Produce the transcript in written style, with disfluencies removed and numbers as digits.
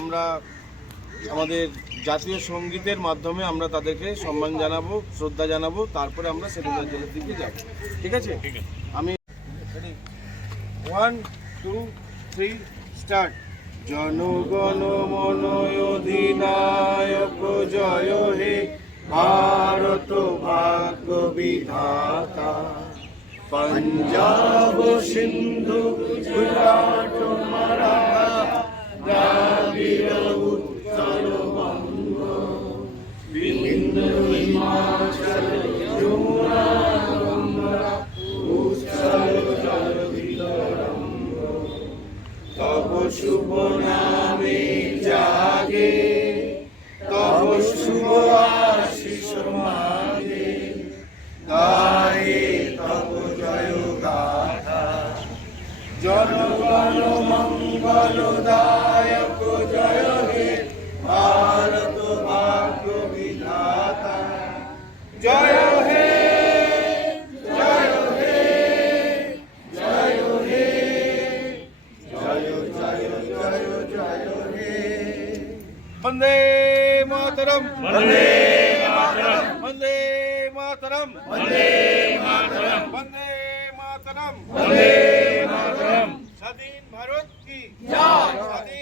আমরা আমাদের জাতীয় সঙ্গীতের মাধ্যমে আমরা তাদেরকে সম্মান জানাবো, শ্রদ্ধা জানাবো, তারপরে আমরা সেলিব্রেশনের দিকে যাব। ঠিক আছে? আমি 1 2 3 স্টার্ট। জনগণ মন অধিনায়ক জয় হে, ভারত ভাগ্য বিধাতা। पंजाब सिंधु गुजरात मराठा द्राविड़ उत्कल बंग, विंध्य हिमाचल यमुना गंगा उत्कल जलधितरंग। तब शुभ नामे जागे, तब शुभ आशीष मागे, गाए तब जय गाथा। जनगण मंगलदायक जय हे, भारत भाग्य विधाता। जय हे जय हे जय हे, जय जय जय जय हे। वंदे मातरम, वंदे मातरम, वंदे मातरम, वंदे मातरम, वंदे मातरम, वंदे मातरम। স্বাধীন ভারত কি জয়।